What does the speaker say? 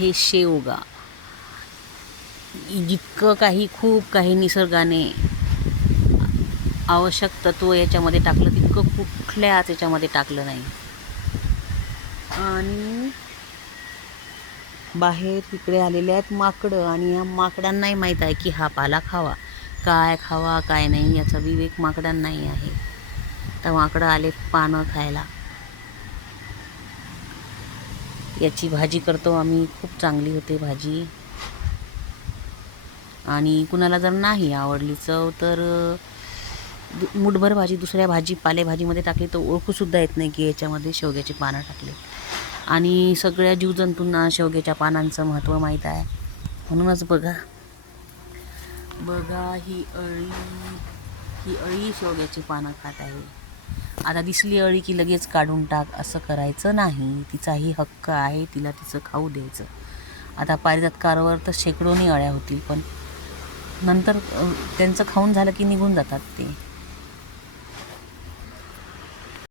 आहे शेवगा. जितकं काही खूप काही निसर्गाने आवश्यक तत्व याच्यामध्ये टाकलं तितकं कुठल्याच याच्यामध्ये टाकलं नाही. आणि बाहेर तिकडे आलेले आहेत माकडं, आणि या माकडांनाही माहीत आहे की हा पाला खावा, काय खावा काय नाही याचा विवेक माकडांनाही आहे. तर माकडं आले पानं खायला. याची भाजी करतो आम्ही, खूप चांगली होते भाजी. आणि कुणाला जर नाही आवडली चव तर मुठभर भाजी दुसऱ्या पालेभाजीमध्ये टाकली तर ओळखूसुद्धा येत नाही की याच्यामध्ये शेवग्याची पानं टाकली. आणि सगळ्या जीवजंतूंना शेवग्याच्या पानांचं महत्त्व माहीत आहे. म्हणूनच बघा ही अळी शेवग्याची पानं खात आहे. आता दिसली अळी की लगेच काढून टाक असं करायचं नाही. तिचाही हक्क आहे, तिला तिचं खाऊ द्यायचं. आता पारिजात कारवर तर शेकडोनी अळ्या होतील, पण नंतर त्यांचं खाऊन झालं की निघून जातात ते.